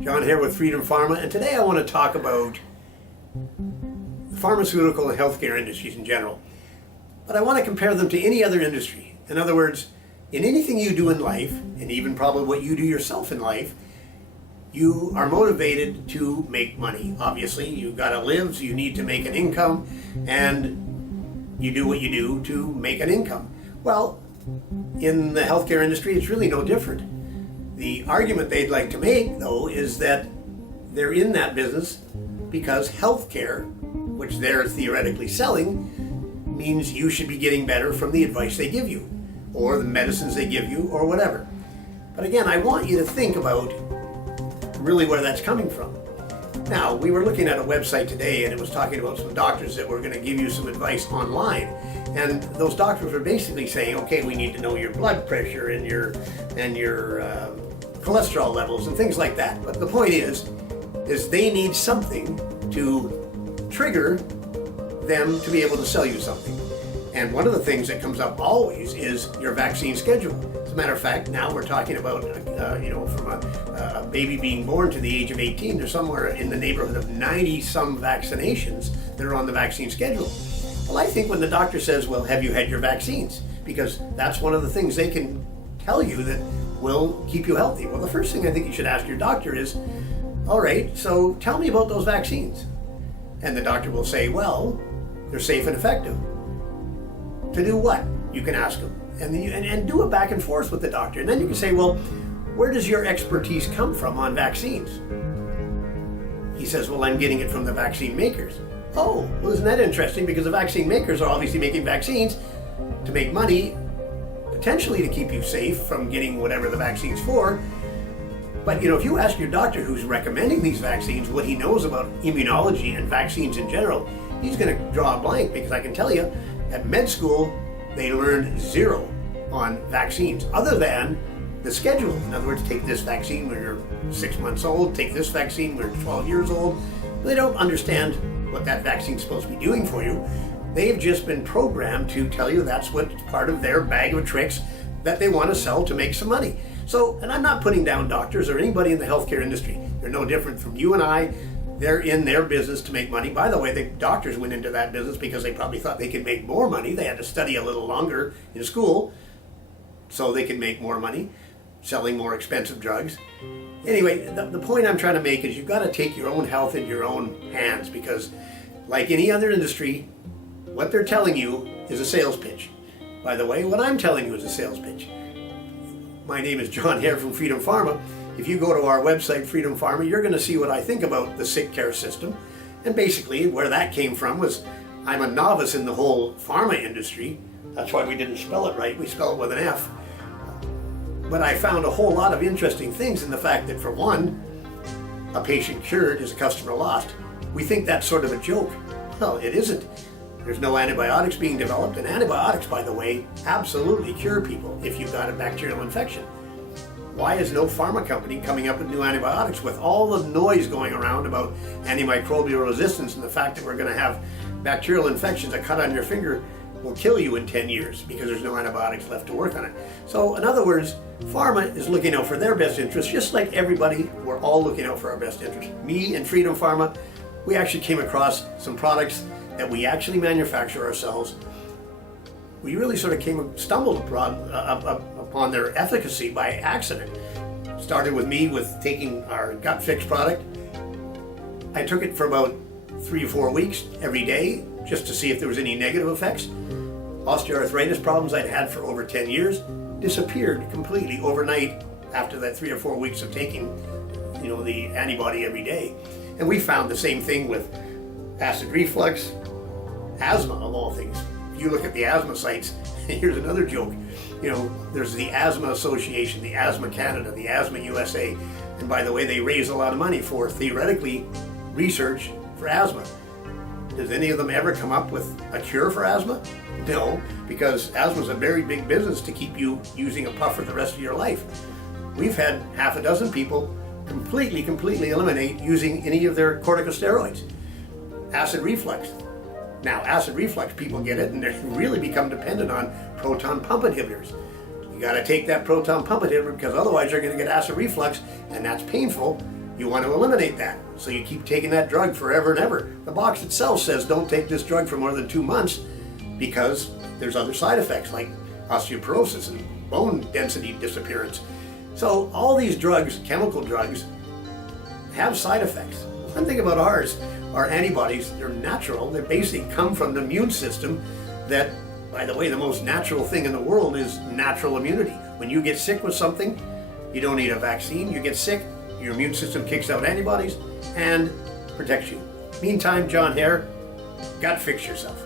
John here with Freedom Pharma, and today I want to talk about the pharmaceutical and healthcare industries in general. But I want to compare them to any other industry. In other words, in anything you do in life, and even probably what you do yourself in life, you are motivated to make money. Obviously, you've got to live, so you need to make an income, and you do what you do to make an income. Well, in the healthcare industry, it's really no different. The argument they'd like to make, though, is that they're in that business because healthcare, which they're theoretically selling, means you should be getting better from the advice they give you, or the medicines they give you, or whatever. But again, I want you to think about really where that's coming from. Now, we were looking at a website today, and it was talking about some doctors that were going to give you some advice online. And those doctors were basically saying, okay, we need to know your blood pressure and your cholesterol levels and things like that. But the point is they need something to trigger them to be able to sell you something. And one of the things that comes up always is your vaccine schedule. As a matter of fact, now we're talking about, from a baby being born to the age of 18, there's somewhere in the neighborhood of 90 some vaccinations that are on the vaccine schedule. Well, I think when the doctor says, well, have you had your vaccines? Because that's one of the things they can tell you that will keep you healthy. Well, the first thing I think you should ask your doctor is, all right, so tell me about those vaccines. And the doctor will say, well, they're safe and effective. To do what? You can ask them. And do it back and forth with the doctor. And then you can say, well, where does your expertise come from on vaccines? He says, well, I'm getting it from the vaccine makers. Oh, well, isn't that interesting? Because the vaccine makers are obviously making vaccines to make money, potentially to keep you safe from getting whatever the vaccine's for. But, if you ask your doctor who's recommending these vaccines what he knows about immunology and vaccines in general, he's going to draw a blank, because I can tell you, at med school, they learned zero on vaccines, other than the schedule. In other words, take this vaccine when you're 6 months old, take this vaccine when you're 12 years old. They don't understand what that vaccine's supposed to be doing for you. They've just been programmed to tell you that's what's part of their bag of tricks that they want to sell to make some money. So, and I'm not putting down doctors or anybody in the healthcare industry. They're no different from you and I. They're in their business to make money. By the way, the doctors went into that business because they probably thought they could make more money. They had to study a little longer in school so they could make more money, selling more expensive drugs. Anyway, the point I'm trying to make is you've got to take your own health in your own hands, because like any other industry, what they're telling you is a sales pitch. By the way, what I'm telling you is a sales pitch. My name is John here from Freedom Pharma. If you go to our website, Freedom Pharma, you're going to see what I think about the sick care system. And basically, where that came from was I'm a novice in the whole pharma industry. That's why we didn't spell it right. We spell it with an F. But I found a whole lot of interesting things in the fact that, for one, a patient cured is a customer lost. We think that's sort of a joke. Well, it isn't. There's no antibiotics being developed, and antibiotics, by the way, absolutely cure people if you've got a bacterial infection. Why is no pharma company coming up with new antibiotics with all the noise going around about antimicrobial resistance and the fact that we're going to have bacterial infections? A cut on your finger will kill you in 10 years because there's no antibiotics left to work on it. So, in other words, pharma is looking out for their best interest, just like everybody. We're all looking out for our best interest. Me and Freedom Pharma, we actually came across some products that we actually manufacture ourselves. We really sort of stumbled upon their efficacy by accident. Started with me with taking our Gut Fix product. I took it for about 3 or 4 weeks every day just to see if there was any negative effects. Osteoarthritis problems I'd had for over 10 years disappeared completely overnight after that 3 or 4 weeks of taking, the antibody every day. And we found the same thing with acid reflux, asthma of all things. If you look at the asthma sites, here's another joke. There's the Asthma Association, the Asthma Canada, the Asthma USA. And by the way, they raise a lot of money for, theoretically, research for asthma. Does any of them ever come up with a cure for asthma? No, because asthma is a very big business to keep you using a puffer the rest of your life. We've had half a dozen people completely eliminate using any of their corticosteroids. Acid reflux. Now, acid reflux, people get it and they really become dependent on proton pump inhibitors. You got to take that proton pump inhibitor because otherwise you're going to get acid reflux, and that's painful. You want to eliminate that. So you keep taking that drug forever and ever. The box itself says don't take this drug for more than 2 months because there's other side effects like osteoporosis and bone density disappearance. So all these drugs, chemical drugs, have side effects. One thing about ours, our antibodies, they're natural. They basically come from the immune system that, by the way, the most natural thing in the world is natural immunity. When you get sick with something, you don't need a vaccine. You get sick, your immune system kicks out antibodies and protects you. Meantime, John Hare, fix yourself.